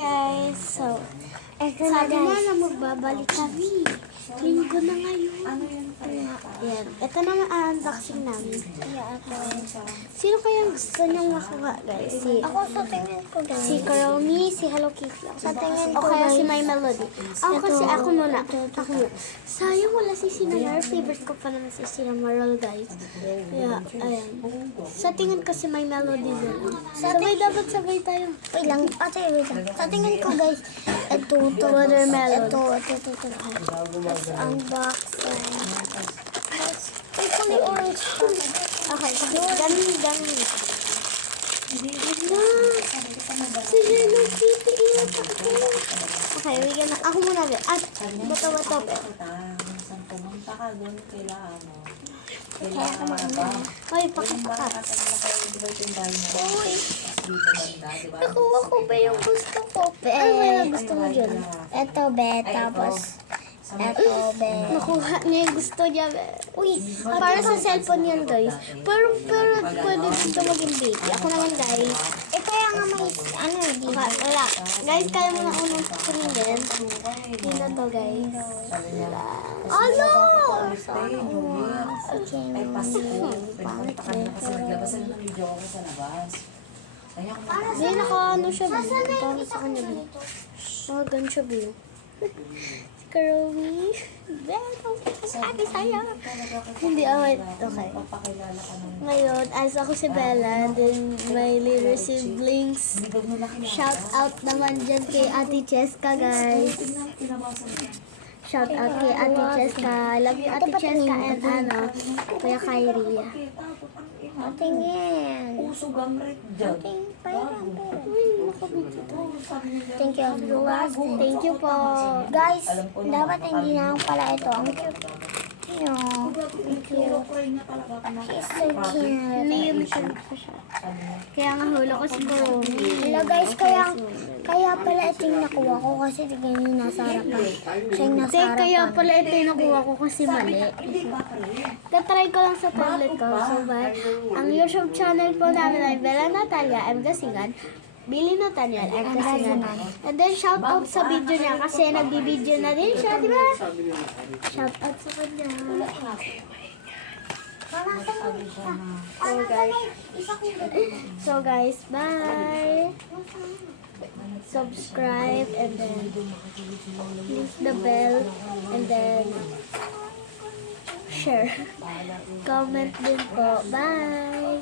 guys, so sabi na magbabalik kami. Linggo na ngayon. Yan. Ito naman ang unboxing namin. Sino kaya gusto niyong makuha, guys? Ako sa tingin ko, guys. Si Kuromi, si Hello Kitty. Sa tingin O ko, kaya guys. si My Melody. Ako muna. Sayang wala si Sinamar. Favorite ko pa naman si Sinamaral, guys. Yeah, ayan. Sa tingin ko si My Melody din. Dapat sabay tayo. Wait lang. Wait lang. Sa tingin ko, guys, ito. Watermelon. Ito. Tapos unboxing. Ay, kulay orange. Okay, dami. Si Hello Kitty, iyak ako. Okay, bigyan na. Ako muna, be. At, bato, be. Pumunta ka doon, kailangan mo. Kaya ka mauna. Hoy, pakita. Uy, nakuha ko ba yung gusto ko? Ano ba yung gusto mo dyan? Ito, be. Tapos, ito, be. Nakuha niya yung gusto niya, be. Uy, Para sa cellphone yan, guys. Pero pwede dito maging baby. Ako naman, guys. kaya nga may, di ba? Wala. Guys, kaya mo na unang tumingin. Yun na to, guys. Ano? Okay, Ay, Pasko. Pinupunta ka na kasi naglabasan ng video ako sa labas. Kaya kung Hindi, naka-ano siya, be. Para sa kanya, be. Gan siya, be. Si Karomi. Ate, sayang. Hindi, wait. Okay. papakilala ka ng Ngayon, as ako si Bella, then my little siblings. Shout out naman dyan kay Ate Cheska, guys. Shout out kay Ate Cheska. Love you, Ate Cheska, and Kuya Kyrie. Tingin. puso gamrit dyan. Thank you. Thank you po. Guys, dapat hindi na pala ito. Ang cute. She's so cute. Niyumitan ko siya. Kaya nga hula ko si Kuromi. Hello guys, kaya pala ito yung nakuha ko kasi tignan yung nasa harapan. Siya yung nasa Hindi, kaya harapan. pala ito yung nakuha ko kasi mali. Tatry ko lang sa tablet ko. So, ang YouTube channel po namin ay Bella Natalia M. Gasingan. Billy Nathaniel M. Gasingan. And then, shout out sa video niya kasi nagbi-video na din siya, di ba? Shout out sa kanya. So guys, bye! Subscribe and then click the bell and then share. Comment din po. Bye!